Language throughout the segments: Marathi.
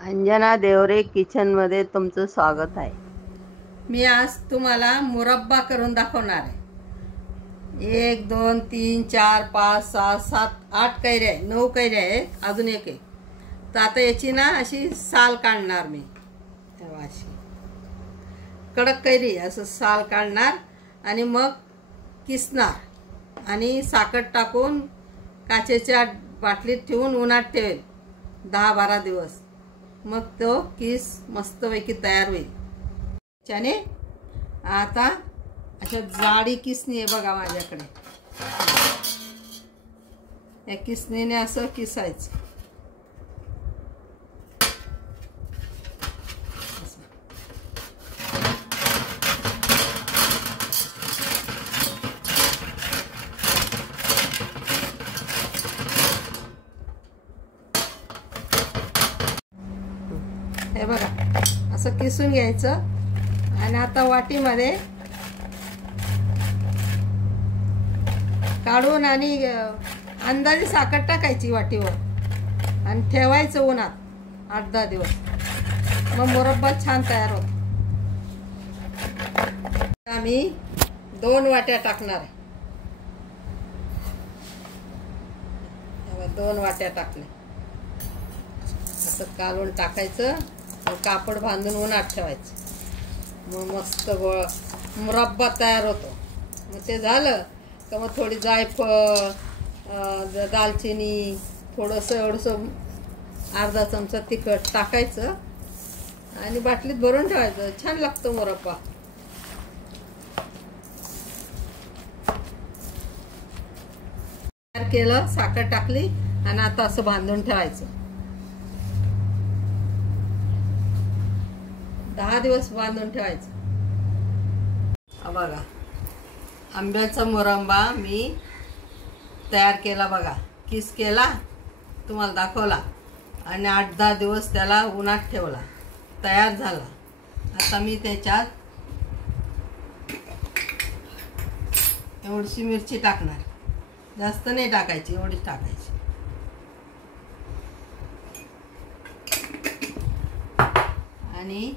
अंजना देवरे किचनमध्ये तुमचं स्वागत आहे। मी आज तुम्हाला मुरब्बा करून दाखवणार आहे। 1 2 3 4 5 6 7 8 कैऱ्या आहे, 9 कैऱ्या आहेत, अजून एक आहे। तर आता याची ना अशी साल काढणार मी, अशी कडक कैरी असं साल काढणार आणि मग किसणार आणि साखर टाकून काचेच्या बाटलीत ठेवून उन्हात ठेवेल 10-12 दिवस। मग तो किस मस्तपैकी तयार होईल। त्याने आता अशा जाडी किसणी आहे बघा माझ्याकडे, या किसणीने असं किसायचं। हे बघा असं किसून घ्यायचं आणि आता वाटीमध्ये काढून आणि अंदाजे साखर टाकायची वाटीवर आणि ठेवायचं उन्हात 8-10 दिवस। मग मुरब्बा छान तयार होतो। आम्ही 2 वाट्या टाकणार आहे, 2 वाट्या टाकल्या। असं कालवण टाकायचं, कापड बांधून उन्हात ठेवायचं, मग मस्त मुरब्बा तयार होतो। मग ते झालं का मग थोडी जायफळ, दालचिनी, थोडंसं एवढंसं अर्धा चमचा तिखट टाकायचं आणि बाटलीत भरून ठेवायचं। छान लागतो मुरब्बा। तयार केलं, साखर टाकली आणि आता असं बांधून ठेवायचं। 10 दिवस बांधून ठेवायचं। बघा आंब्याचा मुरब्बा मी तयार केला बघा, किस केला, तुम्हाला दाखवला आणि 8-10 दिवस त्याला उन्हात ठेवला, तयार झाला। आता मी त्याच्यात एवढीशी मिरची टाकणार, जास्त नाही टाकायची, एवढीच टाकायची। आणि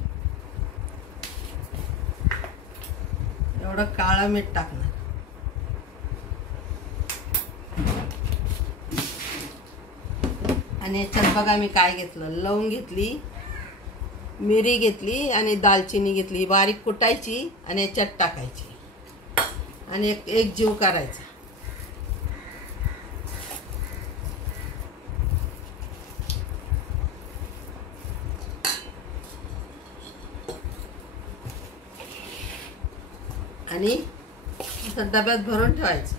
एवढं काळं मीठ टाकणार आणि याच्यात बघा मी काय घेतलं, लवंग घेतली, मिरी घेतली आणि दालचिनी घेतली, बारीक कुटायची आणि याच्यात टाकायची आणि एक जीव करायचा। आणि डब्यात भरून ठेवायचं।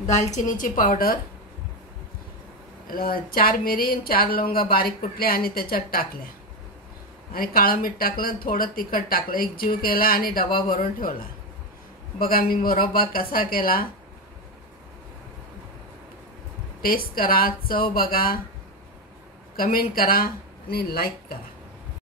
दालचिनीची पावडर, 4 मिरी 4 लवंगा बारीक कुटल्या आणि त्याच्यात टाकल्या आणि काळं मीठ टाकलं, थोडं तिखट टाकलं, एक जीव केला आणि डबा भरून ठेवला। बघा मी मुरब्बा कसा केला, टेस्ट करा, चव बघा, कमेंट करा आणि लाईक करा।